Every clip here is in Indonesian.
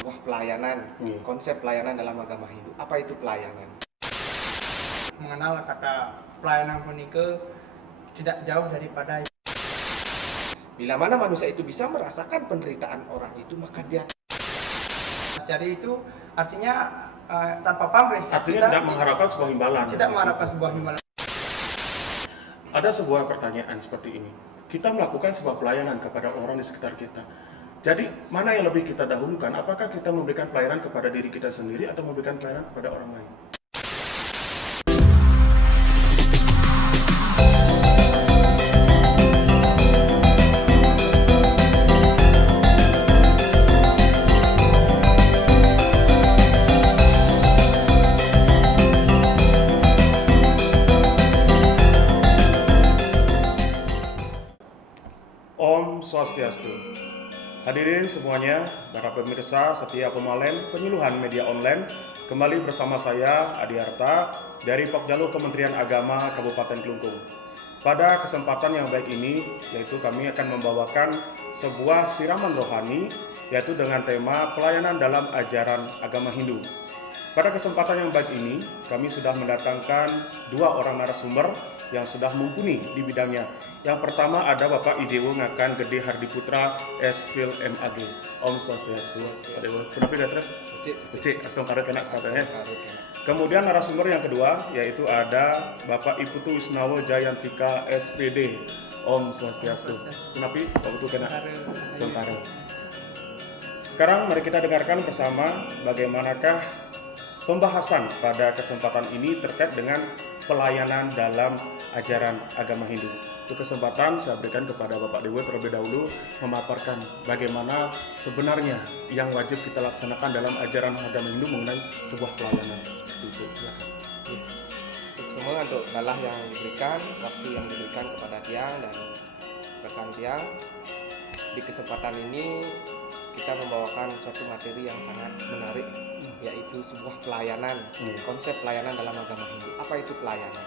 Wah, pelayanan, konsep pelayanan dalam agama Hindu. Apa itu pelayanan? Mengenal kata pelayanan punike tidak jauh daripada Bila mana manusia itu bisa merasakan penderitaan orang itu, maka dia jadi itu artinya tanpa pamrih. Artinya tidak mengharapkan sebuah imbalan. Tidak mengharapkan sebuah imbalan. Ada sebuah pertanyaan seperti ini. Kita melakukan sebuah pelayanan kepada orang di sekitar kita. Jadi, mana yang lebih kita dahulukan? Apakah kita memberikan pelayanan kepada diri kita sendiri atau memberikan pelayanan kepada orang lain? Om Swastiastu. Hadirin semuanya, para pemirsa setia pemalen penyuluhan media online, kembali bersama saya Adi Harta dari Pokjalu Kementerian Agama Kabupaten Klungkung. Pada kesempatan yang baik ini, yaitu kami akan membawakan sebuah siraman rohani, yaitu dengan tema pelayanan dalam ajaran agama Hindu. Pada kesempatan yang baik ini, kami sudah mendatangkan dua orang narasumber yang sudah mumpuni di bidangnya. Yang pertama ada Bapak Idewo Ngakan Gede Hardiputra, SPIL MAG. Om Swastiastu. Idewo, kenapa tidak? Cek, asal karo kena katanya. Kemudian narasumber yang kedua yaitu ada Bapak Iputu Wisnawo Jayantika SPD. Om Swastiastu. Kenapa? Pak Iputu kena karo. Sekarang mari kita dengarkan bersama bagaimanakah pembahasan pada kesempatan ini terkait dengan pelayanan dalam ajaran agama Hindu. Untuk kesempatan saya berikan kepada Bapak Dewa terlebih dahulu memaparkan bagaimana sebenarnya yang wajib kita laksanakan dalam ajaran agama Hindu mengenai sebuah pelayanan. Itu silakan. semua untuk dalah yang diberikan, waktu yang diberikan kepada Tiang dan rekan Tiang. Di kesempatan ini kita membawakan suatu materi yang sangat menarik, yaitu sebuah pelayanan, konsep pelayanan dalam agama Hindu. Apa itu pelayanan?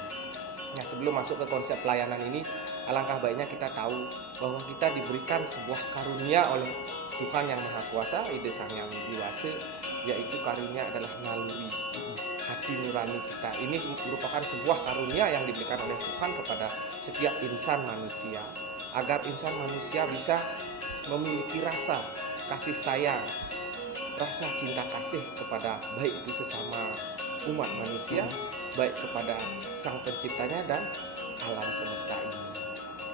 Nah, sebelum masuk ke konsep pelayanan ini, alangkah baiknya kita tahu bahwa kita diberikan sebuah karunia oleh Tuhan Yang Maha Kuasa, Ide Sang Hyang Widi Wase, yaitu karunia adalah naluri hati nurani kita. Ini merupakan sebuah karunia yang diberikan oleh Tuhan kepada setiap insan manusia, agar insan manusia bisa memiliki rasa kasih sayang, rasa cinta kasih kepada baik itu sesama umat manusia, baik kepada Sang Penciptanya dan alam semesta ini.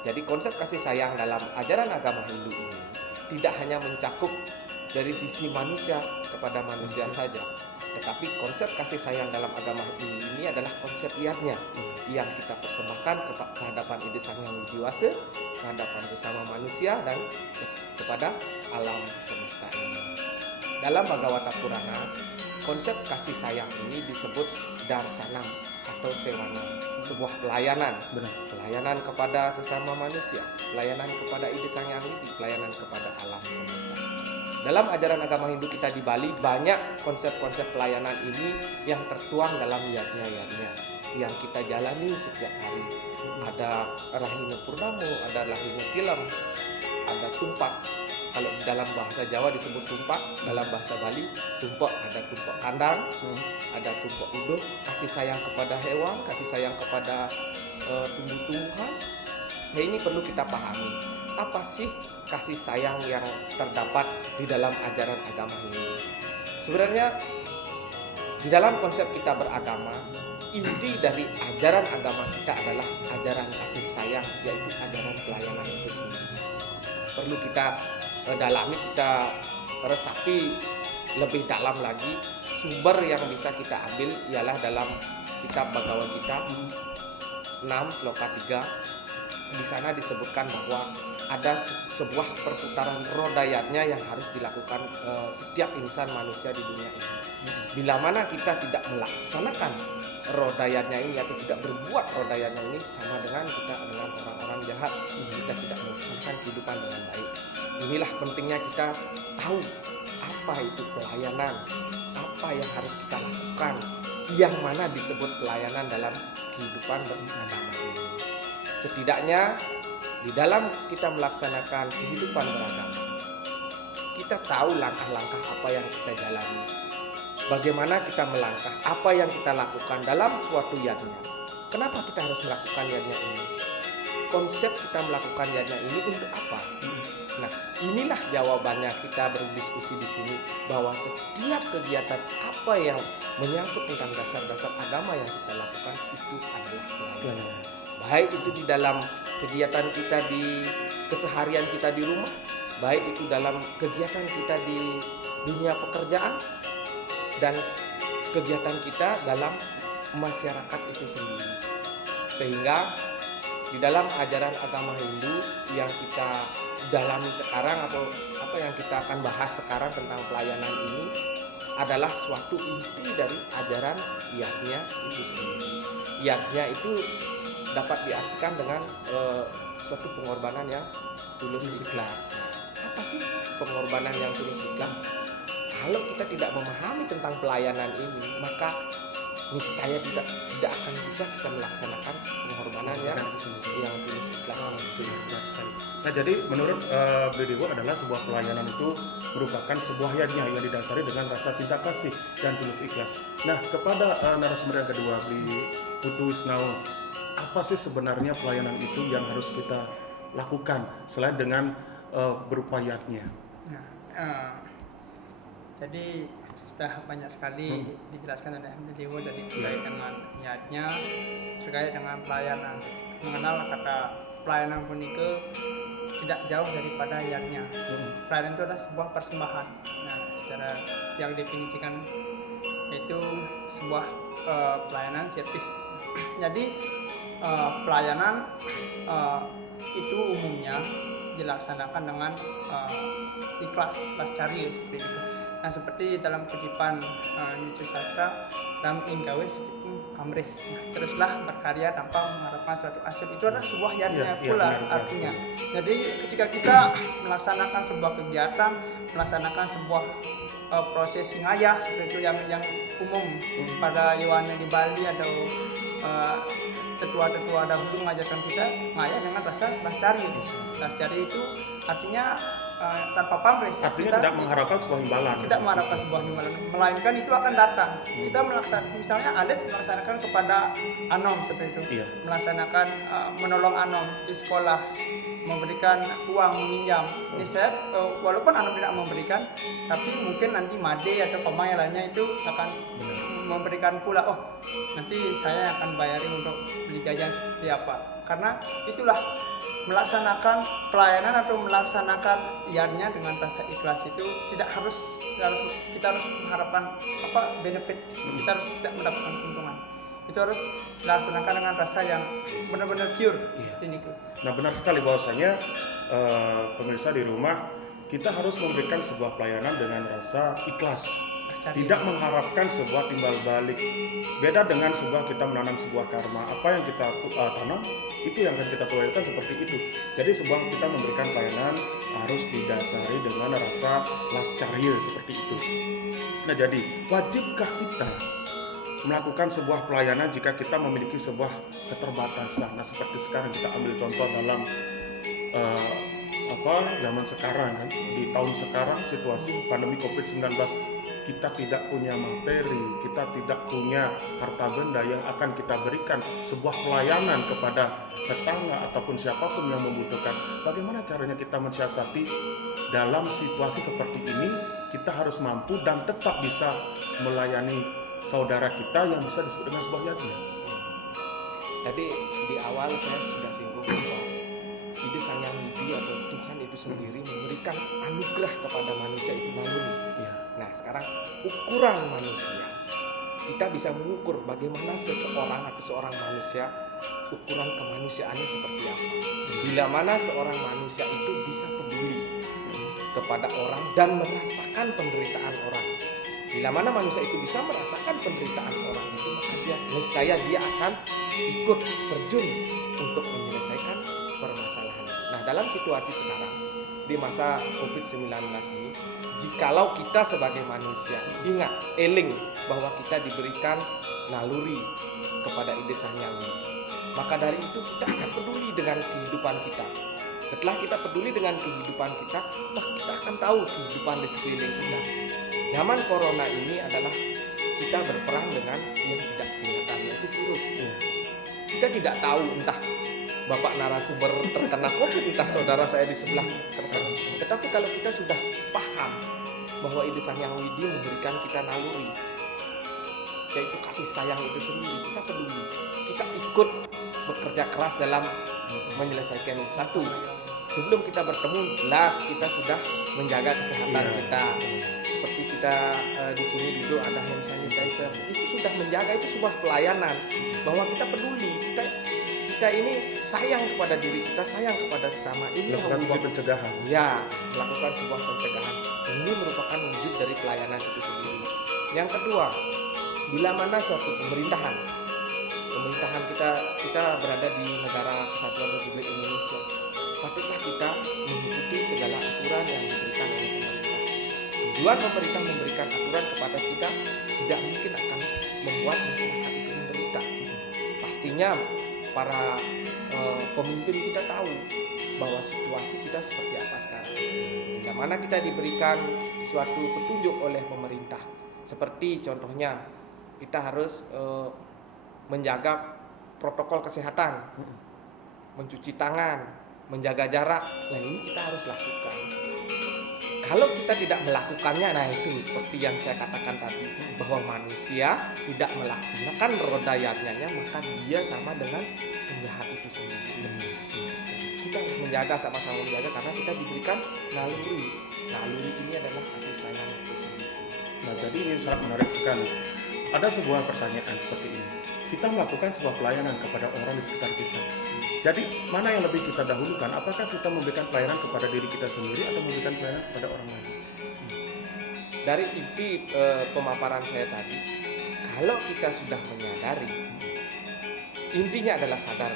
Jadi konsep kasih sayang dalam ajaran agama Hindu ini tidak hanya mencakup dari sisi manusia kepada manusia saja, tetapi konsep kasih sayang dalam agama Hindu ini adalah konsep liarnya yang kita persembahkan ke hadapan Ide Sang Hyang Widi Wase, ke hadapan sesama manusia dan kepada alam semesta ini. Dalam Bhagavata Purana, konsep kasih sayang ini disebut darsanam atau sewana, sebuah pelayanan. Pelayanan kepada sesama manusia, pelayanan kepada Ide Sang Hyang Widi, pelayanan kepada alam semesta. Dalam ajaran agama Hindu kita di Bali, banyak konsep-konsep pelayanan ini yang tertuang dalam yatnya-yatnya yang kita jalani setiap hari. Ada Rahina Purnamo, ada Rahina Tilam, ada tumpak. Kalau dalam bahasa Jawa disebut tumpak, dalam bahasa Bali tumpak, ada tumpak kandang, ada tumpak uduk, kasih sayang kepada hewan, kasih sayang kepada tumbuh-tumbuhan. Nah, ini perlu kita pahami. Apa sih kasih sayang yang terdapat di dalam ajaran agama ini? Sebenarnya di dalam konsep kita beragama, inti dari ajaran agama kita adalah ajaran kasih sayang, yaitu ajaran pelayanan itu sendiri. Perlu kita dalami, kita resapi lebih dalam lagi. Sumber yang bisa kita ambil ialah dalam kitab Bhagavad Gita 6 sloka 3. Di sana disebutkan bahwa ada sebuah perputaran rodayatnya yang harus dilakukan setiap insan manusia di dunia ini. Bila mana kita tidak melaksanakan rodayatnya ini atau tidak berbuat rodayatnya ini, sama dengan kita dengan orang-orang jahat. Kita tidak melaksanakan kehidupan dengan baik. Inilah pentingnya kita tahu apa itu pelayanan, apa yang harus kita lakukan, yang mana disebut pelayanan dalam kehidupan beragama ini. Setidaknya di dalam kita melaksanakan kehidupan beragama, kita tahu langkah-langkah apa yang kita jalani. Bagaimana kita melangkah, apa yang kita lakukan dalam suatu yatnya. Kenapa kita harus melakukan yatnya ini? Konsep kita melakukan yatnya ini untuk apa? Nah, inilah jawabannya kita berdiskusi di sini, bahwa setiap kegiatan apa yang menyangkut tentang dasar-dasar agama yang kita lakukan itu adalah pelayanan. Baik itu di dalam kegiatan kita di keseharian kita di rumah, baik itu dalam kegiatan kita di dunia pekerjaan, dan kegiatan kita dalam masyarakat itu sendiri. Sehingga di dalam ajaran agama Hindu yang kita dalami sekarang, atau apa yang kita akan bahas sekarang tentang pelayanan ini, adalah suatu inti dari ajaran yatnya itu sendiri. Yatnya itu dapat diartikan dengan suatu pengorbanan yang tulus ikhlas. Apa sih pengorbanan yang tulus ikhlas? Kalau kita tidak memahami tentang pelayanan ini, maka niscaya tidak akan bisa kita melaksanakan pengorbanan yang tulus ikhlas. Nah, jadi menurut Bli Dewo adalah sebuah pelayanan itu merupakan sebuah yatnya yang didasari dengan rasa cinta kasih dan tulus ikhlas. Nah, kepada narasumber yang kedua, Bli Putu Wisnawa, apa sih sebenarnya pelayanan itu yang harus kita lakukan selain dengan berupa yatnya? Jadi sudah banyak sekali dijelaskan oleh Bli Dewo dari terkait dengan niatnya, terkait dengan pelayanan. Mengenal kata pelayanan punike tidak jauh daripada niatnya. Pelayanan itu adalah sebuah persembahan. Nah, secara yang definisikan itu sebuah pelayanan servis. Jadi pelayanan itu umumnya dilaksanakan dengan ikhlas cari seperti itu. Nah, seperti dalam kutipan Niti Sastra, dalam inggawe seperti amrih. Nah, teruslah berkarya tanpa mengharapkan suatu hasil. Itu adalah sebuah yatnya pula artinya. Jadi ketika kita melaksanakan sebuah kegiatan, melaksanakan sebuah prosesi ngayah seperti itu yang umum pada Yohane di Bali atau tetua-tetua dahulu mengajarkan kita ngayah dengan rasa lascari. Lascari itu artinya tanpa pamrih. Artinya tidak mengharapkan sebuah imbalan. Tidak mengharapkan sebuah imbalan, melainkan itu akan datang. Kita melaksanakan, misalnya alit melaksanakan kepada anom seperti itu, melaksanakan menolong anom di sekolah, memberikan uang, meminjam. Ini saya walaupun anom tidak memberikan, tapi mungkin nanti made atau pemain lainnya itu akan memberikan pula. Oh, nanti saya akan bayarin untuk beli jajan di apa. Karena itulah melaksanakan pelayanan atau melaksanakan iannya dengan rasa ikhlas itu tidak harus kita harus mengharapkan benefit, kita harus tidak mendapatkan keuntungan. Itu harus dilaksanakan dengan rasa yang benar-benar pure. Ini. Nah, benar sekali bahwasanya pemirsa di rumah, kita harus memberikan sebuah pelayanan dengan rasa ikhlas. Tidak mengharapkan sebuah timbal balik. Beda dengan sebuah kita menanam sebuah karma. Apa yang kita tanam, itu yang akan kita tuaikan seperti itu. Jadi sebuah kita memberikan pelayanan harus didasari dengan rasa lascaria seperti itu. Nah, jadi wajibkah kita melakukan sebuah pelayanan jika kita memiliki sebuah keterbatasan? Nah, seperti sekarang kita ambil contoh dalam zaman sekarang kan, di tahun sekarang situasi pandemi COVID-19, kita tidak punya materi, kita tidak punya harta benda yang akan kita berikan sebuah pelayanan kepada tetangga ataupun siapapun yang membutuhkan. Bagaimana caranya kita mensiasati dalam situasi seperti ini? Kita harus mampu dan tetap bisa melayani saudara kita yang bisa disebut dengan sebuah yatnya. Tadi di awal saya sudah singgung bahwa ide Sang Hyang Widi atau Tuhan itu sendiri memberikan anugerah kepada manusia itu naluri. Nah, sekarang ukuran manusia, kita bisa mengukur bagaimana seseorang atau seorang manusia, ukuran kemanusiaannya seperti apa. Bila mana seorang manusia itu bisa peduli kepada orang dan merasakan penderitaan orang. Bila mana manusia itu bisa merasakan penderitaan orang itu, maka niscaya dia akan ikut terjun untuk menyelesaikan permasalahan. Nah, dalam situasi sekarang di masa COVID-19 ini, jikalau kita sebagai manusia ingat, eling bahwa kita diberikan naluri kepada ide Sang Hyang Widi, maka dari itu kita akan peduli dengan kehidupan kita. Setelah kita peduli dengan kehidupan kita, kita akan tahu kehidupan di sekeliling kita. Zaman corona ini adalah kita berperang dengan yang tidak kelihatan, yaitu virus. Kita tidak tahu entah Bapak narasumber terkena COVID, entah saudara saya di sebelah terkena. Tetapi kalau kita sudah paham bahwa Ide Sang Hyang Widi memberikan kita naluri, yaitu kasih sayang itu sendiri, kita peduli, kita ikut bekerja keras dalam menyelesaikan satu. Sebelum kita bertemu, jelas kita sudah menjaga kesehatan kita. Seperti kita di sini duduk ada hand sanitizer, itu sudah menjaga, itu sebuah pelayanan bahwa kita peduli, kita ini sayang kepada diri kita, sayang kepada sesama. Ini melakukan wujud pencegahan. Ya, melakukan sebuah pencegahan. Ini merupakan wujud dari pelayanan itu sendiri. Yang kedua, bila mana suatu pemerintahan kita berada di negara Kesatuan Republik Indonesia, patutlah kita mengikuti segala aturan yang diberikan oleh pemerintah. Tujuan pemerintah memberikan aturan kepada kita tidak mungkin akan membuat masyarakat itu menderita. Pastinya para pemimpin kita tahu bahwa situasi kita seperti apa sekarang. Bila mana kita diberikan suatu petunjuk oleh pemerintah, seperti contohnya kita harus menjaga protokol kesehatan, mencuci tangan, menjaga jarak. Nah, ini kita harus lakukan. Kalau kita tidak melakukannya, nah itu seperti yang saya katakan tadi, bahwa manusia tidak melaksanakan roda yatnya, maka dia sama dengan penjahat itu sendiri. Kita harus menjaga, sama-sama menjaga, karena kita diberikan naluri. Naluri ini adalah kasih sayang itu sendiri. Nah, jadi ini sangat menarik sekali. Ada sebuah pertanyaan seperti ini. Kita melakukan sebuah pelayanan kepada orang di sekitar kita. Jadi, mana yang lebih kita dahulukan? Apakah kita memberikan pelayanan kepada diri kita sendiri atau memberikan pelayanan kepada orang lain? Dari inti pemaparan saya tadi, kalau kita sudah menyadari, intinya adalah sadar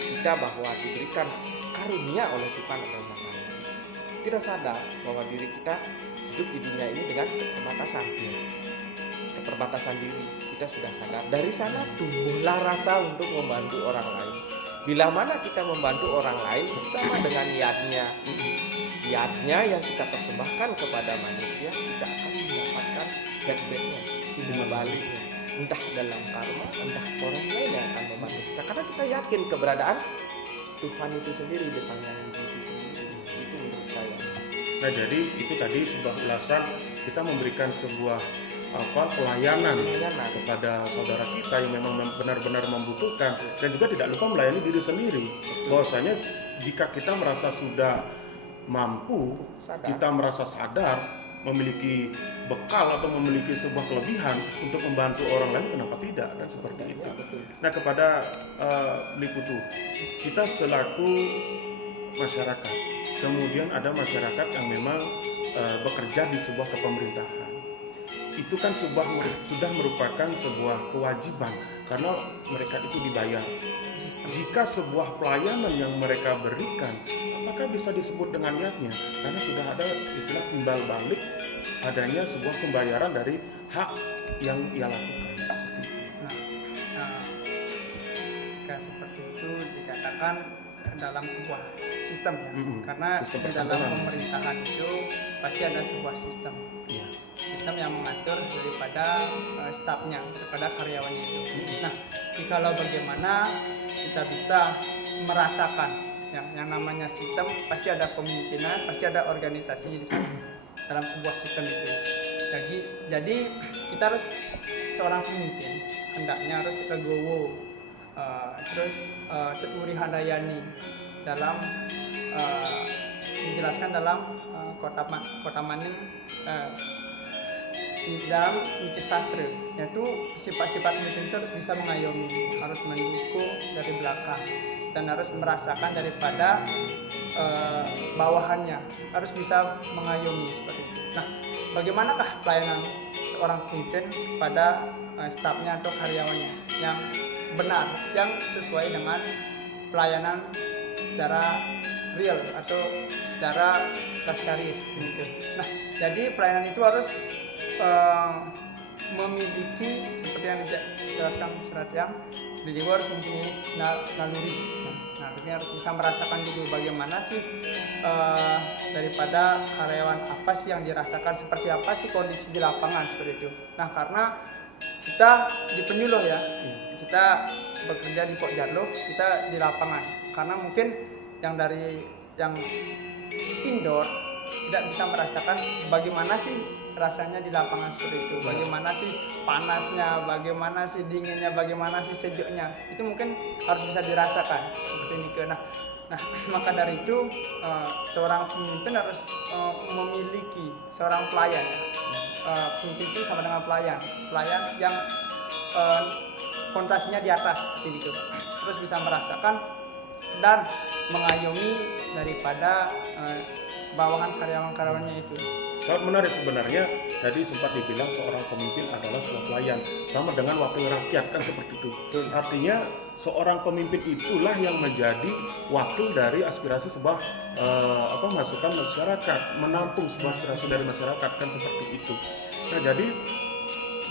kita bahwa diberikan karunia oleh Tuhan adalah namanya. Kita sadar bahwa diri kita hidup di dunia ini dengan keterbatasan diri. Kita sudah sadar. Dari sana tumbuhlah rasa untuk membantu orang lain. Bila mana kita membantu orang lain sama dengan niatnya yang kita persembahkan kepada manusia, kita akan mendapatkan backbacknya, timbul baliknya, entah dalam karma, entah orang lain yang akan membantu kita, karena kita yakin keberadaan Tuhan itu sendiri, Ide Sang Hyang Widi itu sendiri. Itu menurut saya. Nah, jadi itu tadi sebuah ulasan kita memberikan sebuah pelayanan kepada saudara kita yang memang benar-benar membutuhkan, dan juga tidak lupa melayani diri sendiri. Bahwasanya jika kita merasa sudah mampu, kita merasa sadar, memiliki bekal atau memiliki sebuah kelebihan untuk membantu orang lain, kenapa tidak? Dan seperti itu. Nah, kepada Liputu, kita selaku masyarakat, kemudian ada masyarakat yang memang bekerja di sebuah kepemerintahan. Itu kan sudah merupakan sebuah kewajiban karena mereka itu dibayar. Jika sebuah pelayanan yang mereka berikan, apakah bisa disebut dengan niatnya? Karena sudah ada istilah timbal balik, adanya sebuah pembayaran dari hak yang ia lakukan. Jika seperti itu dikatakan dalam sebuah sistem ya, karena sistem di dalam pemerintahan itu pasti ada sebuah sistem. Sistem yang mengatur daripada stafnya, daripada karyawannya itu. Nah, jikalau bagaimana kita bisa merasakan yang namanya sistem, pasti ada pemimpinan, pasti ada organisasi di sana dalam sebuah sistem itu. Jadi kita harus seorang pemimpin hendaknya harus legowo, terus tekuri handayani dalam dijelaskan dalam kota maning di dalam Wiki Sastra, yaitu sifat-sifat pemimpin itu harus bisa mengayomi, harus mendukung dari belakang, dan harus merasakan daripada bawahannya, harus bisa mengayomi seperti itu. Nah, bagaimanakah pelayanan seorang pemimpin kepada stafnya atau karyawannya yang benar, yang sesuai dengan pelayanan secara real atau secara kascari seperti itu. Nah, jadi pelayanan itu harus memiliki seperti yang dijelaskan surat yang beliau harus mempunyai naluri. ini harus bisa merasakan dulu bagaimana sih daripada karyawan apa sih yang dirasakan, seperti apa sih kondisi di lapangan seperti itu. Nah, karena kita di penyuluh ya, kita bekerja di Pokjarlo, kita di lapangan. Karena mungkin yang dari yang indoor tidak bisa merasakan bagaimana sih rasanya di lapangan seperti itu, bagaimana sih panasnya, bagaimana sih dinginnya, bagaimana sih sejuknya, itu mungkin harus bisa dirasakan seperti ini. Nah, maka dari itu seorang pemimpin harus memiliki seorang pelayan. Pemimpin itu sama dengan pelayan yang konotasinya di atas seperti itu, terus bisa merasakan dan mengayomi daripada bawahan karyawan-karyawannya itu. Sangat menarik sebenarnya. Tadi sempat dibilang seorang pemimpin adalah seorang pelayan, sama dengan wakil rakyat kan seperti itu. Artinya seorang pemimpin itulah yang menjadi wakil dari aspirasi sebuah masukan masyarakat, menampung sebuah aspirasi dari masyarakat kan seperti itu. Nah, jadi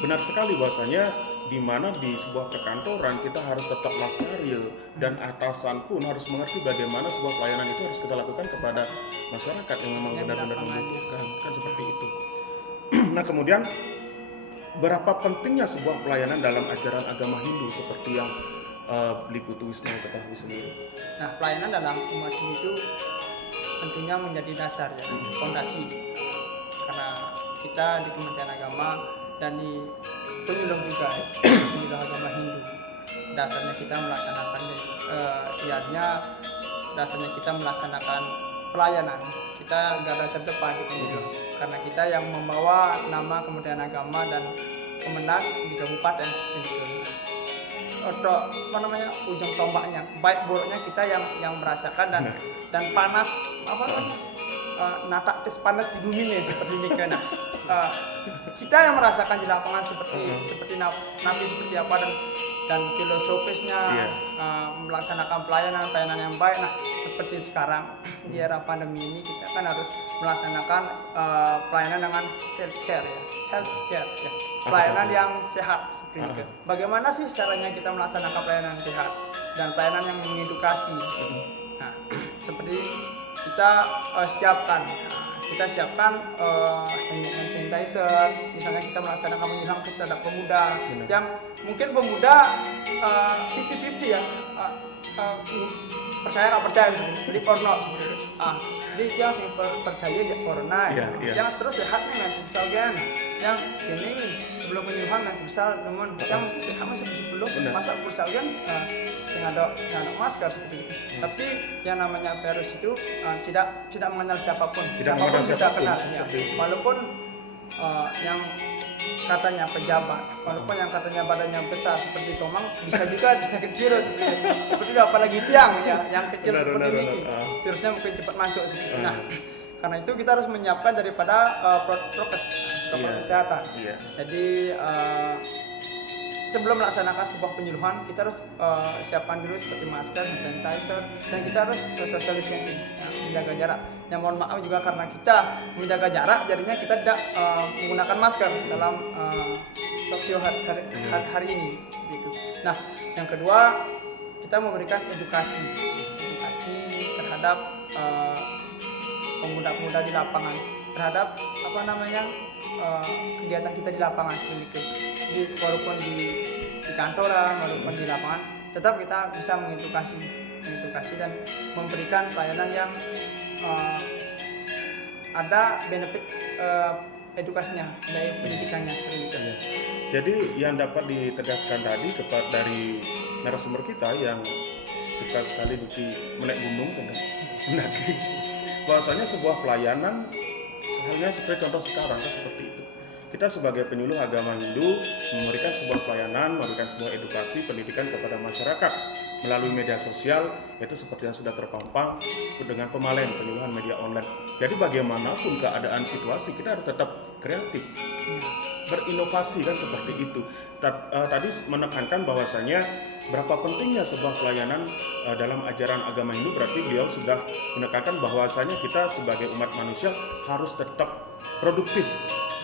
benar sekali bahwasanya di mana di sebuah perkantoran kita harus tetaplah steril dan atasan pun harus mengerti bagaimana sebuah pelayanan itu harus kita lakukan kepada masyarakat yang memang benar-benar membutuhkan kan seperti itu. Nah, kemudian berapa pentingnya sebuah pelayanan dalam ajaran agama Hindu seperti yang Liputu Wisnu ketahui sendiri. Nah, pelayanan dalam umat Hindu itu tentunya menjadi dasar ya, fondasi. Karena kita di Kementerian Agama dan di penyuluh juga, penyuluh agama Hindu, dasarnya kita melaksanakan dasarnya kita melaksanakan pelayanan. Kita garda terdepan di penyuluh, karena kita yang membawa nama Kementerian Agama dan Kemenag di kabupaten seperti itu. Ujung tombaknya, baik buruknya kita yang merasakan dan panas natak tes panas di bumi nih seperti ini kan. Kita yang merasakan di lapangan seperti nabi seperti apa dan filosofisnya melaksanakan pelayanan yang baik. Nah, seperti sekarang di era pandemi ini kita kan harus melaksanakan pelayanan dengan healthcare ya. Pelayanan yang sehat seperti ini. Bagaimana sih caranya kita melaksanakan pelayanan yang sehat dan pelayanan yang mengedukasi? Nah, seperti kita siapkan hand sanitizer, misalnya kita melaksanakan penyuluhan terhadap pemuda. Yang mungkin pemuda 50-50 ya, percaya nggak percaya jadi porno jadi dia percaya ya corona yang terus sehatnya nanti misalkan yang ini sebelum penyuluhan nanti misal dengan yang masih sehat masih sebelum masa misalkan ada masker seperti itu. Tapi yang namanya virus itu tidak mengenal siapapun bisa kena ya. Walaupun yang katanya pejabat, walaupun yang katanya badannya besar seperti Tomang, bisa juga terjangkit virus seperti itu, apalagi tiang ya, yang kecil seperti ini, virusnya mungkin cepat masuk seperti itu. Nah, karena itu kita harus menyiapkan daripada protokol kesehatan. Jadi sebelum melaksanakan sebuah penyuluhan, kita harus siapkan dulu seperti masker, hand sanitizer, dan kita harus social distancing, menjaga jarak. Yang mohon maaf juga karena kita menjaga jarak, jadinya kita tidak menggunakan masker dalam talk show hari ini. Gitu. Nah, yang kedua kita memberikan edukasi terhadap pemuda-pemuda di lapangan, terhadap kegiatan kita di lapangan seperti itu. Jadi walaupun di kantoran, walaupun di lapangan, tetap kita bisa mengedukasi dan memberikan pelayanan yang ada benefit edukasinya, dari pendidikannya seperti itu. Jadi yang dapat ditegaskan tadi dari narasumber kita yang suka sekali menaik gunung mendaki, bahwasanya sebuah pelayanan halnya seperti contoh sekarang kan seperti itu. Kita sebagai penyuluh agama Hindu memberikan sebuah pelayanan, memberikan sebuah edukasi, pendidikan kepada masyarakat melalui media sosial, yaitu seperti yang sudah terpampang disebut dengan pemalen, penyuluhan media online. Jadi bagaimanapun keadaan situasi, kita harus tetap kreatif, berinovasi kan seperti itu. Tadi menekankan bahwasanya berapa pentingnya sebuah pelayanan dalam ajaran agama Hindu, berarti beliau sudah menekankan bahwasanya kita sebagai umat manusia harus tetap produktif,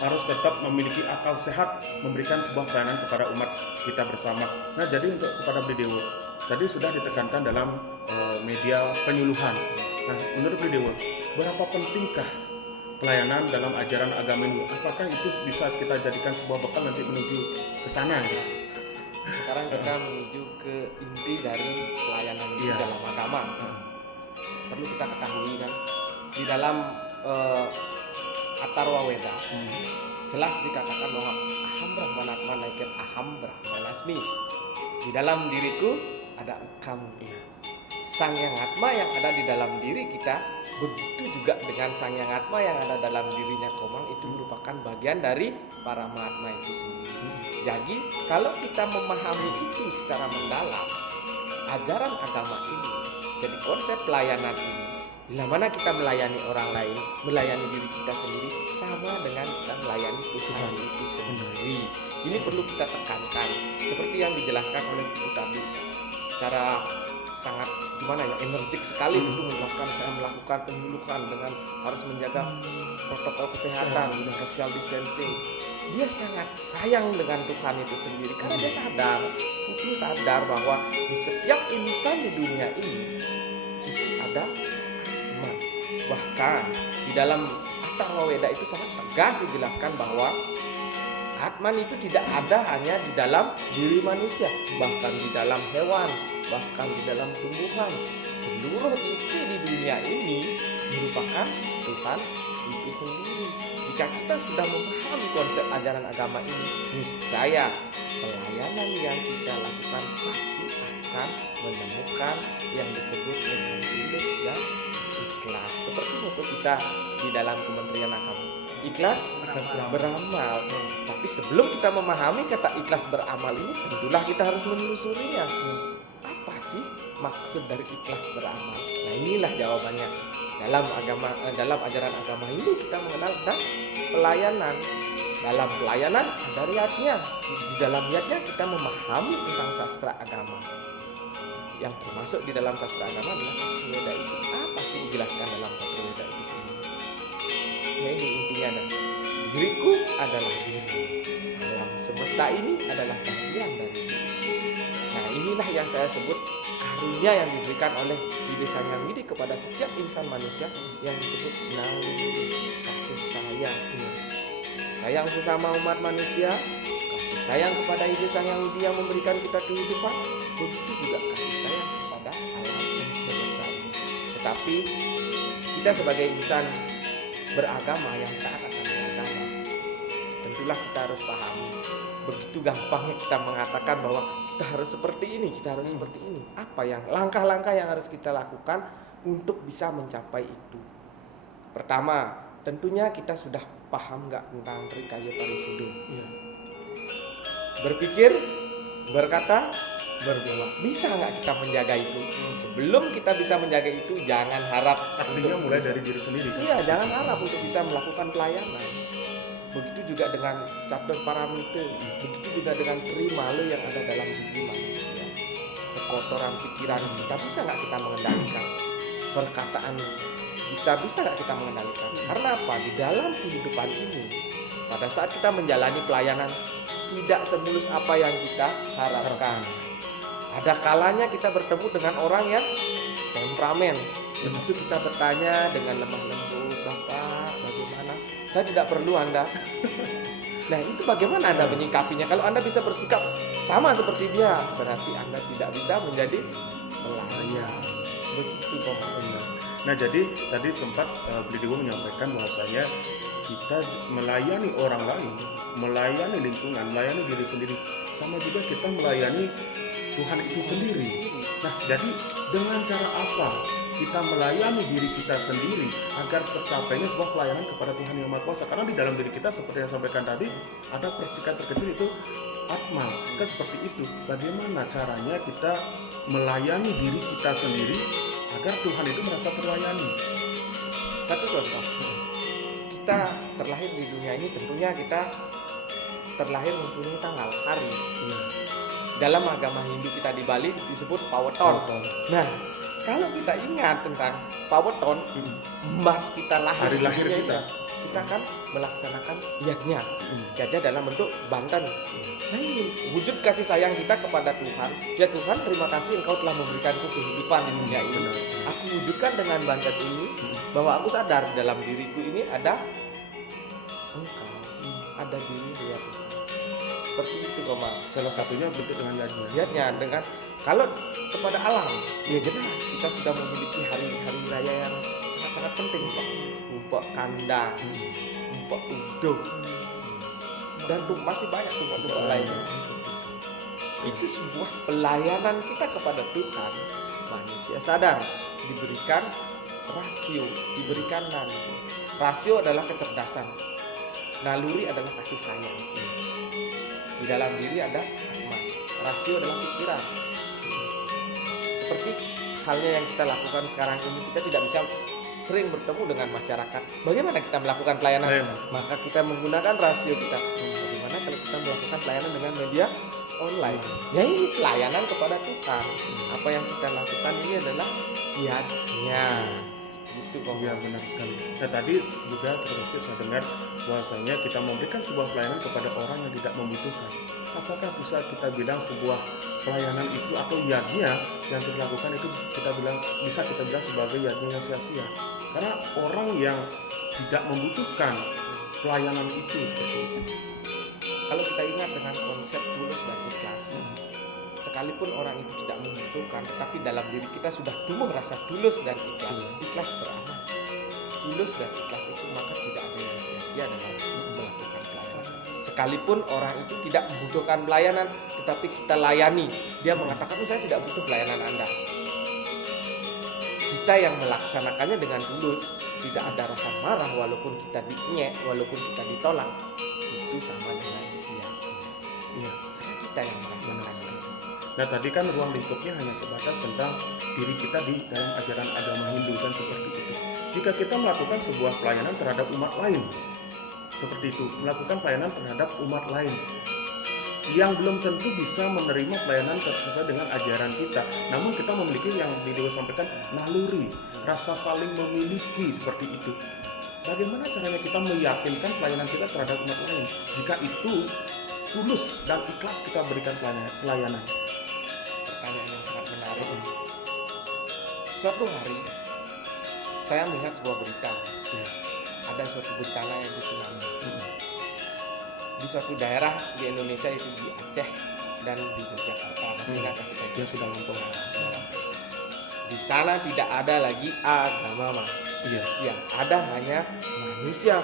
harus tetap memiliki akal sehat, memberikan sebuah pelayanan kepada umat kita bersama. Nah, jadi untuk kepada Bli Dewo, tadi sudah ditekankan dalam media penyuluhan. Nah, menurut Bli Dewo, berapa pentingkah pelayanan dalam ajaran agama ini? Apakah itu bisa kita jadikan sebuah bekal nanti menuju ke sana? Sekarang kita menuju ke inti dari pelayanan itu Iya. dalam agama. Perlu kita ketahui kan, di dalam Atharwa Weda jelas dikatakan bahwa aham brahmanatma naiket aham brahmanasmi. Di dalam diriku ada kamu. Sang Yang Atma yang ada di dalam diri kita, begitu juga dengan Sang Yang Atma yang ada dalam dirinya Komang, itu merupakan bagian dari para Mahatma itu sendiri. Jadi kalau kita memahami itu secara mendalam, ajaran agama ini, jadi konsep pelayanan ini, bila mana kita melayani orang lain, melayani diri kita sendiri, sama dengan kita melayani Tuhan itu sendiri. Ini perlu kita tekankan, seperti yang dijelaskan oleh Ibu tadi, secara sangat energik sekali untuk menjelaskan saya melakukan penyuluhan dengan harus menjaga protokol kesehatan, social distancing. Dia sangat sayang dengan Tuhan itu sendiri karena dia sadar bahwa di setiap insan di dunia ini itu ada Atma. Bahkan di dalam Atharwa Weda itu sangat tegas dijelaskan bahwa Atman itu tidak ada hanya di dalam diri manusia, bahkan di dalam hewan, bahkan di dalam tumbuhan. Seluruh isi di dunia ini merupakan Tuhan itu sendiri. Jika kita sudah memahami konsep ajaran agama ini, niscaya pelayanan yang kita lakukan pasti akan menemukan yang disebut dengan tulus dan ikhlas. Seperti moto kita di dalam Kementerian Agama, ikhlas beramal. Tapi sebelum kita memahami kata ikhlas beramal ini, tentulah kita harus menelusurinya. Apa sih maksud dari ikhlas beramal? Nah, inilah jawabannya. Dalam ajaran agama Hindu kita mengenal tentang pelayanan. Dalam pelayanan ada riatnya. Di dalam riatnya kita memahami tentang sastra agama. Yang termasuk di dalam sastra agama adalah Weda itu. Apa sih dijelaskan dalam sastra Weda itu sendiri? Ya, ini intinya. Diriku adalah diri. Alam semesta ini adalah bagian dari diri. Nah, inilah yang saya sebut karunia yang diberikan oleh Ide Sang Hyang Widi kepada setiap insan manusia yang disebut naluri kasih sayang. Sayang sesama umat manusia, kasih sayang kepada Ide Sang Hyang Widi yang memberikan kita kehidupan, begitu juga kasih sayang kepada alam semesta ini. Tetapi kita sebagai insan beragama yang taat akan agama, tentulah kita harus pahami. Begitu gampangnya kita mengatakan bahwa kita harus seperti ini, kita harus seperti ini. Apa yang langkah-langkah yang harus kita lakukan untuk bisa mencapai itu? Pertama, tentunya kita sudah paham nggak tentang Trikaya Parisudo? Berpikir, berkata, berdoa. Bisa nggak kita menjaga itu? Sebelum kita bisa menjaga itu, jangan harap. Artinya mulai dari diri sendiri kan? Iya, jangan harap untuk bisa melakukan pelayanan. Begitu juga dengan Catur Paramita, begitu juga dengan Trimalu yang ada dalam diri manusia. Kekotoran pikiran kita bisa nggak kita mengendalikan? Perkataan kita bisa nggak kita mengendalikan? Karena apa? Di dalam kehidupan ini, pada saat kita menjalani pelayanan, tidak semulus apa yang kita harapkan. Ada kalanya kita bertemu dengan orang yang temperamen. Begitu kita bertanya dengan lemah lembut, Bapak, bagaimana? Saya tidak perlu Anda. Nah, itu bagaimana Anda menyikapinya? Kalau Anda bisa bersikap sama seperti dia, berarti Anda tidak bisa menjadi pelayan. Begitu pemahamannya. Nah, jadi tadi sempat Bli Dewo menyampaikan bahwasanya kita melayani orang lain, melayani lingkungan, melayani diri sendiri, sama juga kita melayani Tuhan itu sendiri. Nah, jadi dengan cara apa kita melayani diri kita sendiri agar tercapainya sebuah pelayanan kepada Tuhan Yang Maha Kuasa? Karena di dalam diri kita seperti yang sampaikan tadi ada percikan terkecil itu Atma, kan seperti itu. Bagaimana caranya kita melayani diri kita sendiri agar Tuhan itu merasa terlayani? Satu contoh, kita terlahir di dunia ini, tentunya kita terlahir mempunyai tanggal, hari. Dalam agama Hindu kita di Bali disebut Paweton. Nah, kalau kita ingat tentang Paweton, mas kita lahir Hari lahir dunia kita. kita akan melaksanakan yadnya. Yadnya dalam bentuk banten. Nah ini wujud kasih sayang kita kepada Tuhan. Ya Tuhan, terima kasih Engkau telah memberikanku kehidupan di dunia ini. Aku wujudkan dengan banten ini bahwa aku sadar dalam diriku ini ada Engkau, ada diri dia Tuhan. Seperti itu Komang. Salah satunya bentuk dengan yadnya. Lihatnya dengan kalau kepada alam, ya jelas kita sudah memiliki hari-hari raya yang sangat-sangat penting, Pak. Umpek kandang, umpek uduh, dan masih banyak tumpuk-tumpuk lainnya. Itu sebuah pelayanan kita kepada Tuhan. Manusia sadar diberikan rasio, diberikan naluri. Rasio adalah kecerdasan, naluri adalah kasih sayang. Di dalam diri ada hikmah. Rasio adalah pikiran. Seperti halnya yang kita lakukan sekarang ini, kita tidak bisa sering bertemu dengan masyarakat. Bagaimana kita melakukan pelayanan? Maka kita menggunakan rasio kita. Bagaimana kalau kita melakukan pelayanan dengan media online? Ya ini pelayanan kepada Tuhan. Apa yang kita lakukan ini adalah yadnya. Gitu Bang. Iya benar sekali. Nah tadi juga terus saya dengar bahwasanya kita memberikan sebuah pelayanan kepada orang yang tidak membutuhkan. Apakah bisa kita bilang sebuah pelayanan itu atau yadnya yang kita lakukan itu bisa kita bilang sebagai yadnya yang sia-sia? Karena orang yang tidak membutuhkan pelayanan itu seperti itu. Kalau kita ingat dengan konsep tulus dan ikhlas, sekalipun orang itu tidak membutuhkan, tetapi dalam diri kita sudah tumbuh rasa tulus dan ikhlas. Ikhlas beramal. Tulus dan ikhlas itu maka tidak ada yang sia-sia dalam melakukan pelayanan. Sekalipun orang itu tidak membutuhkan pelayanan, tetapi kita layani. Dia mengatakan, saya tidak butuh pelayanan Anda. Kita yang melaksanakannya dengan tulus, tidak ada rasa marah walaupun kita dinyek, walaupun kita ditolak. Itu sama dengan Iya. karena kita yang merasakannya. Nah tadi kan ruang lingkupnya hanya sebatas tentang diri kita di dalam ajaran agama Hindu kan seperti itu. Jika kita melakukan sebuah pelayanan terhadap umat lain, seperti itu, melakukan pelayanan terhadap umat lain yang belum tentu bisa menerima pelayanan sesuai dengan ajaran kita, namun kita memiliki yang Dewa sampaikan naluri, rasa saling memiliki seperti itu. Bagaimana caranya kita meyakinkan pelayanan kita terhadap umat lain jika itu tulus dan ikhlas kita berikan pelayanan? Pertanyaan yang sangat menarik. Suatu hari saya melihat sebuah berita, ada suatu bencana yang tsunami di suatu daerah di Indonesia, itu di Aceh dan di Yogyakarta. Masih ingatkah kita? Dia sudah lampau. Di sana tidak ada lagi agama, Mas. Iya. Yang ada hanya manusia,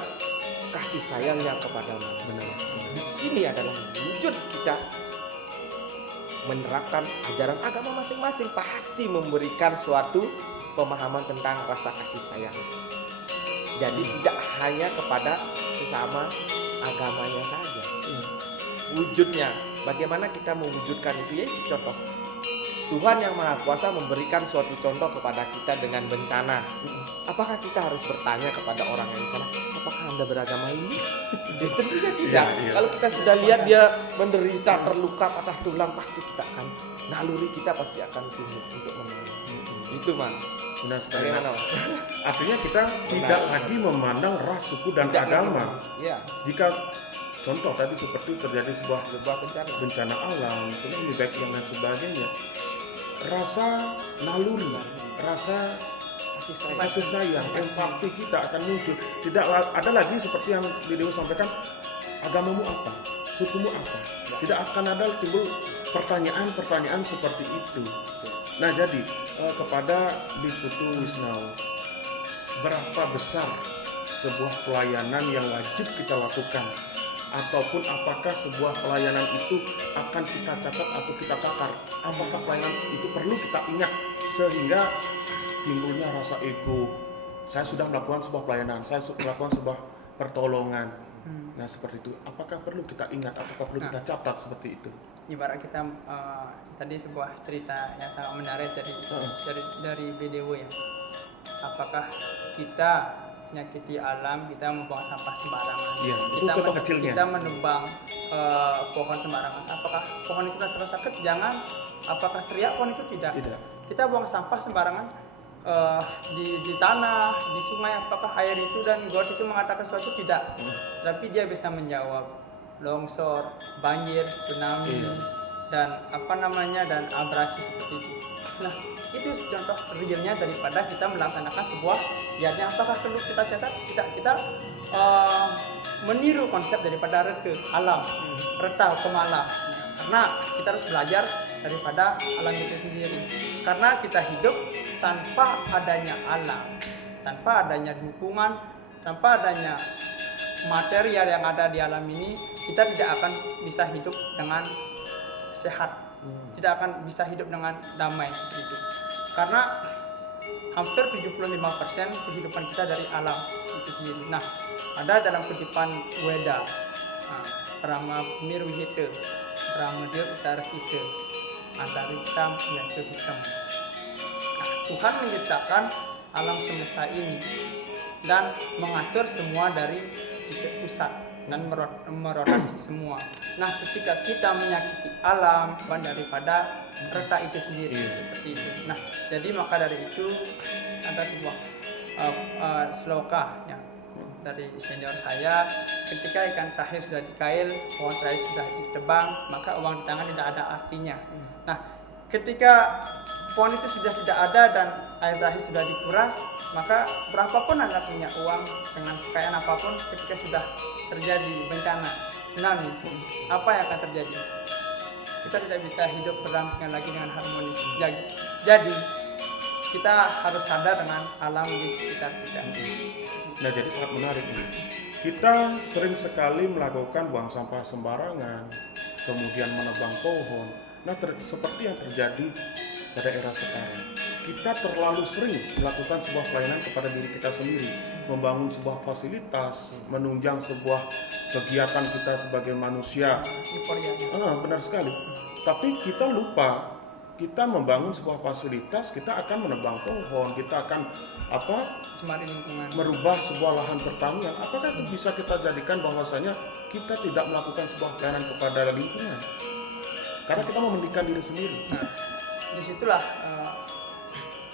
kasih sayangnya kepada manusia. Di sini adalah wujud kita menerapkan ajaran agama masing-masing, pasti memberikan suatu pemahaman tentang rasa kasih sayang. Jadi tidak hanya kepada sesama agamanya saja. Wujudnya, bagaimana kita mewujudkan itu, yaitu contoh. Tuhan yang Maha Kuasa memberikan suatu contoh kepada kita dengan bencana. Apakah kita harus bertanya kepada orang yang di sana, apakah Anda beragama ini? Tentunya tidak. Iya. Kalau kita sudah lihat dia menderita, terluka, patah tulang, pasti kita akan, naluri kita pasti akan tumbuh untuk menolong. Itu Man. Benar sekali. Bagaimana Mas? Artinya kita tidak lagi memandang ras, suku dan agama. Ya, Jika contoh tadi seperti terjadi sebuah bencana. bencana alam, tsunami baik yang dan sebagainya, rasa naluri, rasa kasih sayang, empati kita akan muncul. Tidak ada lagi seperti yang Dewa sampaikan, agamamu apa, sukumu apa. Tidak akan ada timbul pertanyaan-pertanyaan seperti itu. Nah jadi kepada Biputu Wisnau, berapa besar sebuah pelayanan yang wajib kita lakukan, ataupun apakah sebuah pelayanan itu akan kita catat atau kita takar? Apakah pelayanan itu perlu kita ingat sehingga timbulnya rasa ego? Saya sudah melakukan sebuah pelayanan, saya melakukan sebuah pertolongan. Nah seperti itu, apakah perlu kita ingat, apakah perlu kita catat seperti itu? Ibarat kita tadi sebuah cerita yang sangat menarik dari BDW ya. Apakah kita menyakiti alam, kita membuang sampah sembarangan? Iya, itu contoh kecilnya. Kita menebang pohon sembarangan. Apakah pohon itu rasa sakit? Jangan. Apakah teriak? Pohon itu tidak. Tidak. Kita buang sampah sembarangan. di tanah, di sungai, apakah air itu dan got itu mengatakan sesuatu? Tidak. Tapi dia bisa menjawab longsor, banjir, tsunami, dan dan abrasi seperti itu. Nah, itu contoh realnya daripada kita melaksanakan sebuah giatnya. Apakah perlu kita catat? Tidak. Kita meniru konsep daripada reke alam, reta kemala. Karena kita harus belajar daripada alam itu sendiri. Karena kita hidup tanpa adanya alam, tanpa adanya dukungan, tanpa adanya material yang ada di alam ini, kita tidak akan bisa hidup dengan sehat, tidak akan bisa hidup dengan damai seperti itu. Karena hampir 75% kehidupan kita dari alam itu sendiri. Nah, ada dalam kutipan Weda, Rama Mirwihite, Rama Dia Utara Kita, Antariksam Yacu Hitam. Nah, Tuhan menciptakan alam semesta ini dan mengatur semua dari titik pusat dan merotasi semua. Nah, ketika kita menyakiti alam, bukan daripada reta itu sendiri seperti itu. Nah, jadi maka dari itu ada sebuah sloka ya, dari senior saya, ketika ikan terakhir sudah dikail, pohon terakhir sudah ditebang, maka uang di tangan tidak ada artinya. Nah, ketika pohon itu sudah tidak ada dan air terakhir sudah dikuras, maka berapapun Anda punya uang dengan kekayaan apapun, ketika sudah terjadi bencana tsunami, apa yang akan terjadi? Kita tidak bisa hidup berdampingan lagi dengan harmonis. Jadi kita harus sadar dengan alam di sekitar kita. Nah, jadi sangat menarik ini. Kita sering sekali melakukan buang sampah sembarangan, kemudian menebang pohon. Nah, seperti yang terjadi pada era sekarang, kita terlalu sering melakukan sebuah pelayanan kepada diri kita sendiri, membangun sebuah fasilitas, menunjang sebuah kegiatan kita sebagai manusia. Benar sekali. Tapi kita lupa, kita membangun sebuah fasilitas, kita akan menebang pohon, kita akan merubah sebuah lahan pertanian. Apakah itu bisa kita jadikan bahwasanya kita tidak melakukan sebuah pelayanan kepada lingkungan? Karena kita mementingkan diri sendiri. Nah, disitulah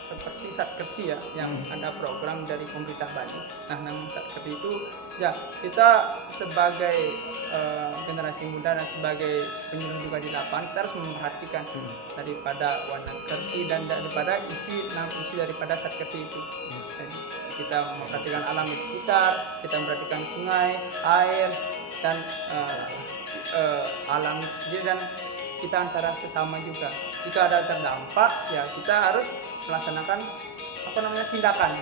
seperti Satkerti ya, yang ada program dari pemerintah Bali. Nah, namun Satkerti itu ya kita sebagai generasi muda dan sebagai penyuluh juga di lapangan, kita harus memperhatikan daripada warna kerti dan daripada isi daripada Satkerti itu. Jadi kita memperhatikan alam di sekitar, kita memperhatikan sungai, air dan alam sendiri, dan kita antara sesama juga. Jika ada terdampak, ya kita harus melaksanakan tindakan.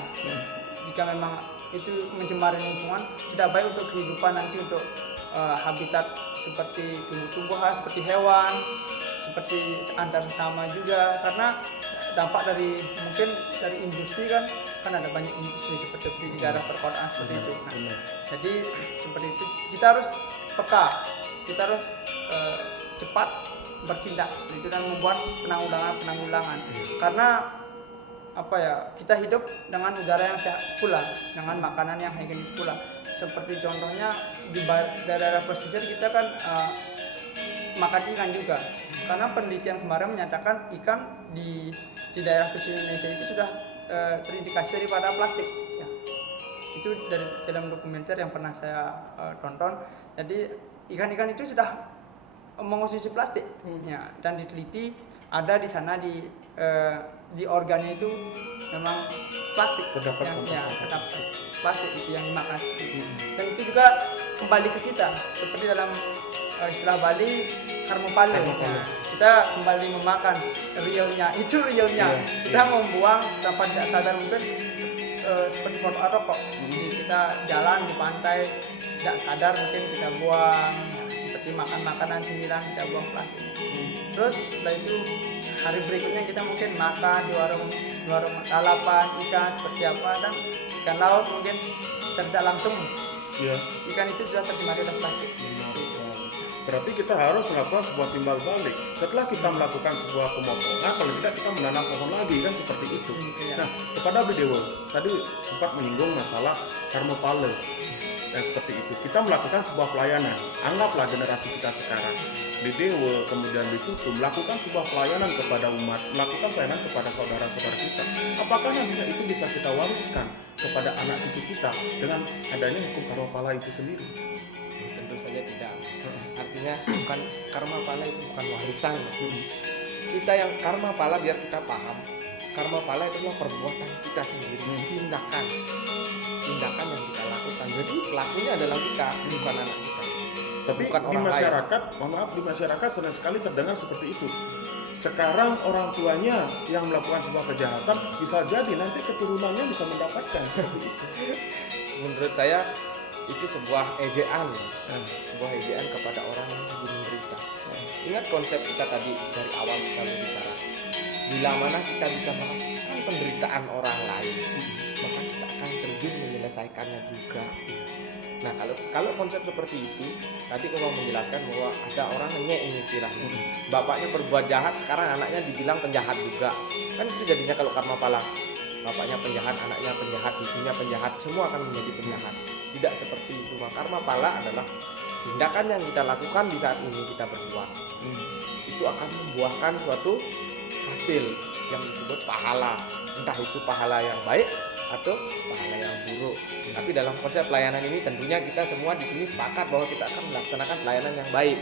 Jika memang itu mencemari lingkungan, tidak baik untuk kehidupan nanti, untuk habitat seperti tumbuh-tumbuhan, seperti hewan, seperti antar sesama juga. Karena dampak dari industri kan ada banyak industri seperti di daerah perkotaan seperti itu. Nah, jadi seperti itu kita harus peka, kita harus cepat bertindak seperti itu dan membuat penanggulangan. Karena kita hidup dengan udara yang sehat pula, dengan makanan yang higienis pula. Seperti contohnya di daerah pesisir kita kan makan ikan juga. Karena penelitian kemarin menyatakan ikan di daerah pesisir Indonesia itu sudah terindikasi daripada plastik. Ya. Itu dalam dokumenter yang pernah saya tonton. Jadi ikan-ikan itu sudah mengonsumsi plastik, ya, dan diteliti ada di sana di organnya itu memang plastik, terdapat plastik itu yang dimakan. Dan itu juga kembali ke kita, seperti dalam istilah Bali karmopale. Ya, kita kembali memakan realnya, itu realnya. Kita membuang tanpa tidak sadar, mungkin seperti botol rokok. Kita jalan di pantai tidak sadar, mungkin kita buang. Makan makanan cemilan, kita buang plastik. Terus setelah itu hari berikutnya kita mungkin makan di warung lalapan ikan seperti apa, dan ikan laut mungkin tidak langsung ikan itu sudah tercemari oleh plastik. Berarti kita harus melakukan sebuah timbal balik. Setelah kita melakukan sebuah pemotongan, paling tidak kita menanam pohon lagi, kan seperti itu. Nah, kepada Abdi Dewo tadi sempat menyinggung masalah karmopale. dan seperti itu. Kita melakukan sebuah pelayanan. Anggaplah generasi kita sekarang di Dewa, kemudian di Tutu, melakukan sebuah pelayanan kepada umat, melakukan pelayanan kepada saudara-saudara kita. Apakah nantinya itu bisa kita wariskan kepada anak cucu kita dengan adanya hukum karma pala itu sendiri? Tentu saja tidak. Artinya bukan karma pala itu bukan warisan. Kita yang karma pala biar kita paham. Karma pala itu adalah perbuatan kita sendiri, tindakan yang kita lakukan. Jadi pelakunya adalah kita, bukan anak kita. Tapi bukan di orang masyarakat, mohon maaf, di masyarakat sering sekali terdengar seperti itu. Sekarang orang tuanya yang melakukan sebuah kejahatan, bisa jadi nanti keturunannya bisa mendapatkan seperti itu. Menurut saya itu sebuah ejaan, sebuah ejaan kepada orang yang lagi menderita. Ingat konsep kita tadi dari awal kita berbicara. Bila mana kita bisa merasakan penderitaan orang lain, maka kita akan terjun menyelesaikannya juga. Nah, kalau konsep seperti itu, tadi kalau menjelaskan bahwa ada orang ngenyek ini istilahnya. Bapaknya berbuat jahat, sekarang anaknya dibilang penjahat juga. Kan itu jadinya kalau karma pala. Bapaknya penjahat, anaknya penjahat, cucunya penjahat, semua akan menjadi penjahat. Tidak seperti itu. Maka karma pala adalah tindakan yang kita lakukan di saat ini kita berbuat. Itu akan membuahkan suatu hasil yang disebut pahala. Entah itu pahala yang baik atau pahala yang buruk. Tapi dalam konsep pelayanan ini tentunya kita semua di sini sepakat bahwa kita akan melaksanakan pelayanan yang baik.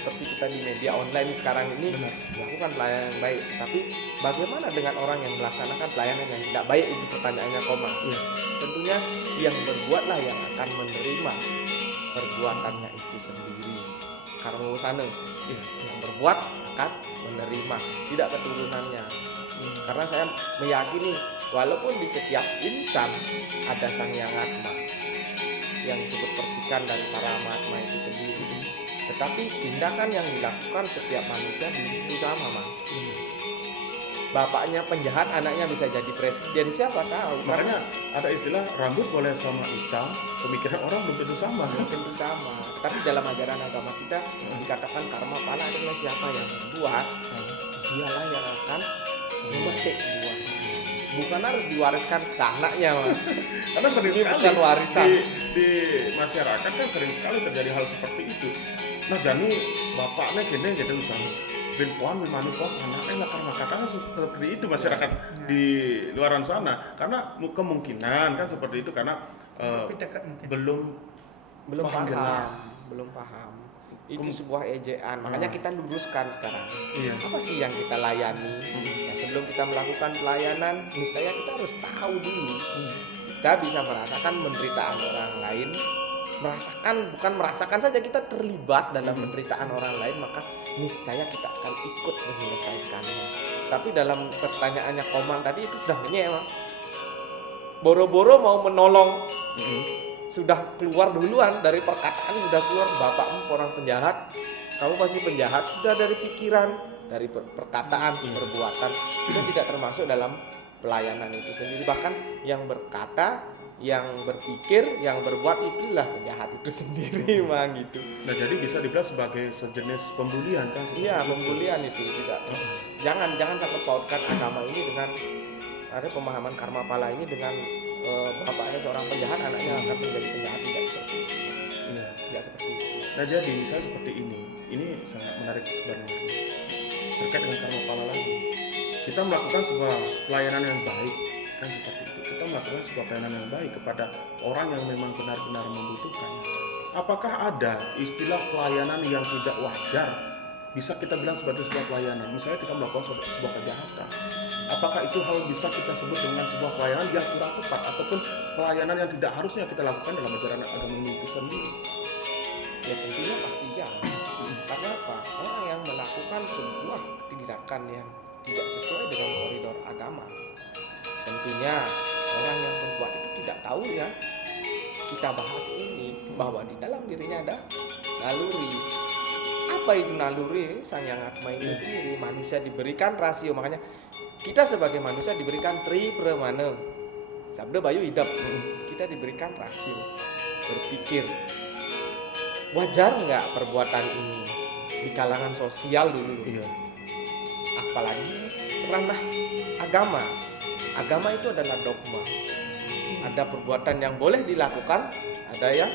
Seperti kita di media online sekarang ini melakukan pelayanan yang baik. Tapi bagaimana dengan orang yang melaksanakan pelayanan yang tidak baik, itu pertanyaannya koma. Tentunya yang berbuatlah yang akan menerima perbuatannya itu sendiri. Karena sana yang berbuat akan menerima, tidak keturunannya. Karena saya meyakini walaupun di setiap insan ada sang yang atma yang disebut percikan dari para mahatma itu sendiri, tetapi tindakan yang dilakukan setiap manusia belum sama, Mas. Bapaknya penjahat, anaknya bisa jadi presiden, siapa tahu. Makanya ada istilah rambut boleh sama hitam, pemikiran orang belum tentu sama. Belum tentu sama. Tapi dalam ajaran agama kita dikatakan karma pala adalah siapa yang berbuat, dialah yang akan memetik buah. Bukan harus diwariskan ke anaknya, Mas. Karena sering Ini sekali bukan warisan. di masyarakat kan sering sekali terjadi hal seperti itu. Nah, jadi bapaknya gini gitu misalnya, bin puan, bin manu puan, anaknya karena katanya seperti itu masyarakat di luaran sana. Karena kemungkinan kan seperti itu karena Tapi dekat mungkin. belum paham paham, jelas. belum paham. Itu sebuah ejaan. Makanya kita luruskan sekarang. Iya. Apa sih yang kita layani? Ya, sebelum kita melakukan pelayanan, niscaya kita harus tahu dulu. Kita bisa merasakan penderitaan orang lain, bukan merasakan saja, kita terlibat dalam penderitaan orang lain, maka niscaya kita akan ikut menyelesaikannya. Tapi dalam pertanyaannya Komang tadi itu sudah menyewa. Boro-boro mau menolong, sudah keluar duluan dari perkataan, sudah keluar bapakmu orang penjahat, kamu pasti penjahat, sudah dari pikiran, dari perkataan, perbuatan, sudah tidak termasuk dalam pelayanan itu sendiri. Bahkan yang berkata, yang berpikir, yang berbuat itulah penjahat itu sendiri, Mang, gitu. Nah, jadi bisa dibilang sebagai sejenis pembulian kan? Iya, pembulian itu tidak. Jangan sangkut pautkan agama ini dengan ada pemahaman karma pala ini dengan bapaknya seorang penjahat, anaknya akan menjadi penjahat, tidak seperti itu. Iya. Tidak seperti itu. Nah, jadi misalnya seperti ini sangat menarik sebenarnya terkait dengan karma pala lagi. Kita melakukan sebuah pelayanan yang baik kan seperti itu. Kita melakukan sebuah pelayanan yang baik kepada orang yang memang benar-benar membutuhkan. Apakah ada istilah pelayanan yang tidak wajar? Bisa kita bilang sebagai sebuah pelayanan. Misalnya kita melakukan sebuah kejahatan. Apakah itu hal bisa kita sebut dengan sebuah pelayanan yang kurang tepat ataupun pelayanan yang tidak harusnya kita lakukan dalam ajaran agama ini itu sendiri? Ya tentunya pasti ya. Karena apa? Orang yang melakukan sebuah tindakan yang tidak sesuai dengan koridor agama, tentunya orang yang berbuat itu tidak tahu ya. Kita bahas ini bahwa di dalam dirinya ada naluri. Apa itu naluri? Sang yang atma itu sendiri. Manusia diberikan rasio, makanya kita sebagai manusia diberikan tripremana. Sabda bayu hidup. Kita diberikan rasio berpikir. Wajar nggak perbuatan ini di kalangan sosial dulu? Iya. Apalagi ranah agama. Agama itu adalah dogma. Ada perbuatan yang boleh dilakukan, ada yang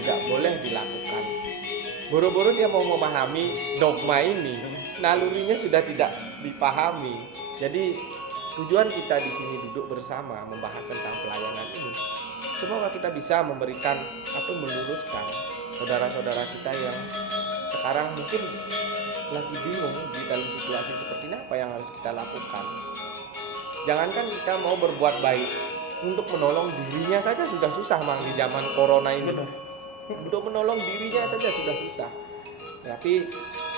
tidak boleh dilakukan. Boro-boro dia mau memahami dogma ini, nalurinya sudah tidak dipahami. Jadi tujuan kita di sini duduk bersama membahas tentang pelayanan ini, semoga kita bisa memberikan atau meluruskan saudara-saudara kita yang sekarang mungkin lagi bingung di dalam situasi seperti ini, apa yang harus kita lakukan. Jangankan kita mau berbuat baik, untuk menolong dirinya saja sudah susah Mang di zaman corona ini. Benar. Untuk menolong dirinya saja sudah susah. Tapi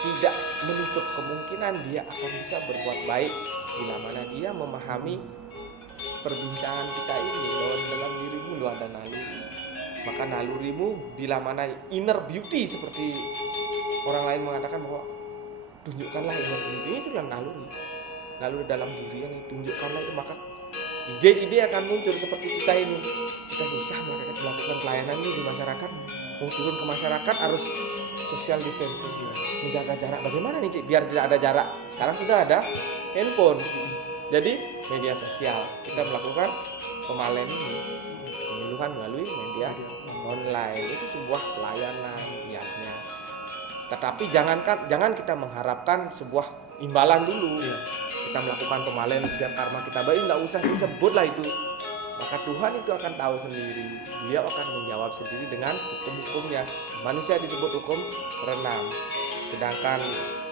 tidak menutup kemungkinan dia akan bisa berbuat baik bila mana dia memahami perbincangan kita ini, bahwa dalam dirimu lu ada naluri. Maka nalurimu bila mana inner beauty, seperti orang lain mengatakan bahwa tunjukkanlah inner beauty, itulah naluri. Naluri dalam diri yang ditunjukkanlah itu, maka ide-ide akan muncul seperti kita ini. Kita susah melakukan pelayanan ini di masyarakat. Mau turun ke masyarakat harus social distancing, menjaga jarak. Bagaimana nih Cik biar tidak ada jarak? Sekarang sudah ada handphone. Jadi media sosial kita melakukan pemalen ini, penyuluhan melalui media online. Itu sebuah pelayanan niatnya. Tetapi jangan kita mengharapkan sebuah imbalan dulu. Kita melakukan pemalen biar karma kita baik, nggak usah disebutlah itu. Maka Tuhan itu akan tahu sendiri. Dia akan menjawab sendiri dengan hukum-hukumnya. Manusia disebut hukum renang, sedangkan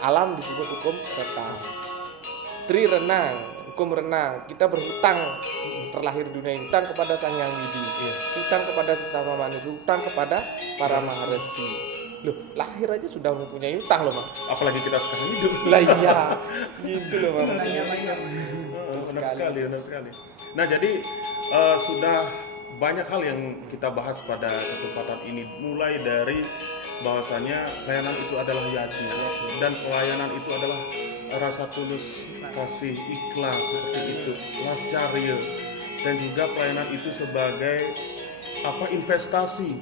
alam disebut hukum retang. Tri renang, hukum renang. Kita berhutang, terlahir dunia ini, hutang kepada Sang Yang Widi, hutang kepada sesama manusia, hutang kepada para maharesi. Loh, lahir aja sudah mempunyai hutang loh, Mak. Apalagi kita sekarang hidup. Lah iya, gitu loh, Mak. Benar sekali. Nah, jadi sudah banyak hal yang kita bahas pada kesempatan ini, mulai dari bahwasanya pelayanan itu adalah yati, dan pelayanan itu adalah rasa tulus, kasih, ikhlas, seperti itu, lascaria, dan juga pelayanan itu sebagai investasi,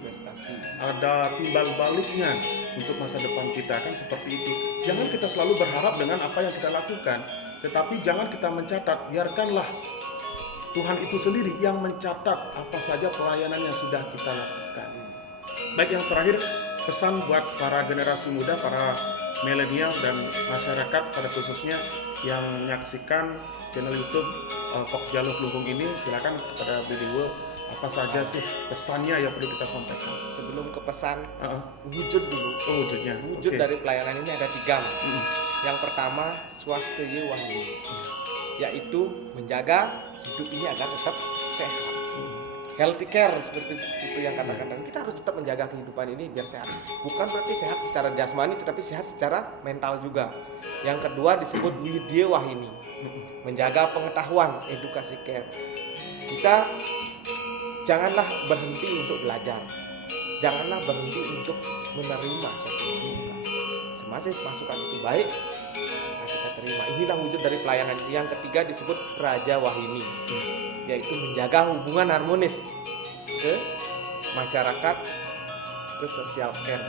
ada timbal baliknya untuk masa depan kita, kan seperti itu. Jangan kita selalu berharap dengan apa yang kita lakukan, tetapi jangan kita mencatat, biarkanlah Tuhan itu sendiri yang mencatat apa saja pelayanan yang sudah kita lakukan. Baik, yang terakhir, pesan buat para generasi muda, para milenial dan masyarakat pada khususnya yang menyaksikan channel YouTube Pok Jaluk Klungkung ini, silakan kepada BDW, apa saja sih pesannya yang perlu kita sampaikan? Sebelum ke pesan, wujud dulu. Wujudnya. Wujud dari pelayanan ini ada 3. Yang pertama, swastaya wahyu, yaitu menjaga hidup ini agar tetap sehat. Healthy care, seperti itu yang katakan. Kita harus tetap menjaga kehidupan ini biar sehat. Bukan berarti sehat secara jasmani, tetapi sehat secara mental juga. Yang kedua disebut widya wahini, menjaga pengetahuan, edukasi care. Kita janganlah berhenti untuk belajar, janganlah berhenti untuk menerima suatu masukan. Semasa masukan itu baik, maka kita terima. Inilah wujud dari pelayanan. Yang ketiga disebut raja wahini, yaitu menjaga hubungan harmonis ke masyarakat, ke social care.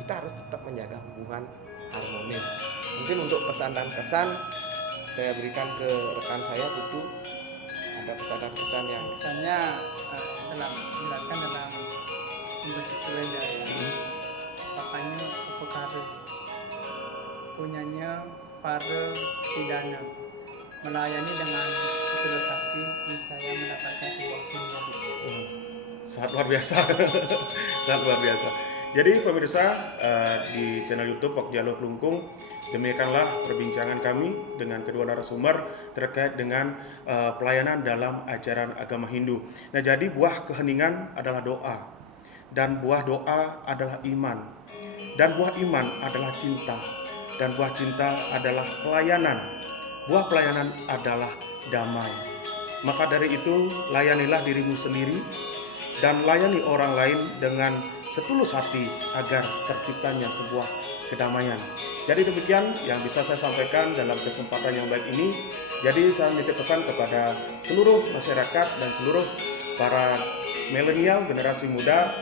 Kita harus tetap menjaga hubungan harmonis. Mungkin untuk pesan dan kesan saya berikan ke rekan saya Putu. Ada pesan dan kesan yang Kesannya dalam dijelaskan dalam sumber sekuender ya. Papanya upekara, punyanya para pidana, melayani dengan setulus hati, niscaya mendapatkan sebuah dunia. Sangat luar biasa. Sangat luar biasa. Jadi pemirsa di channel YouTube Pok Jaluk Klungkung, demikianlah perbincangan kami dengan kedua narasumber terkait dengan pelayanan dalam ajaran agama Hindu. Nah, jadi buah keheningan adalah doa, dan buah doa adalah iman, dan buah iman adalah cinta, dan buah cinta adalah pelayanan. Buah pelayanan adalah damai. Maka dari itu, layanilah dirimu sendiri dan layani orang lain dengan setulus hati agar terciptanya sebuah kedamaian. Jadi demikian yang bisa saya sampaikan dalam kesempatan yang baik ini. Jadi saya menitip pesan kepada seluruh masyarakat dan seluruh para milenial, generasi muda,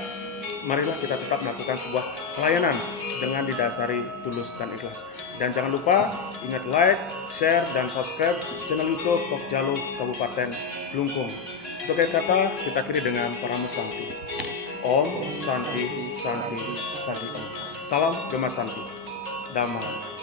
marilah kita tetap melakukan sebuah pelayanan dengan didasari tulus dan ikhlas. Dan jangan lupa ingat like, share, dan subscribe channel YouTube Pok Jaluk Kabupaten Klungkung. Untuk kata kita akhiri dengan para mesanti. Om Santi Santi Santi Om. Salam Gema Santi. Damai.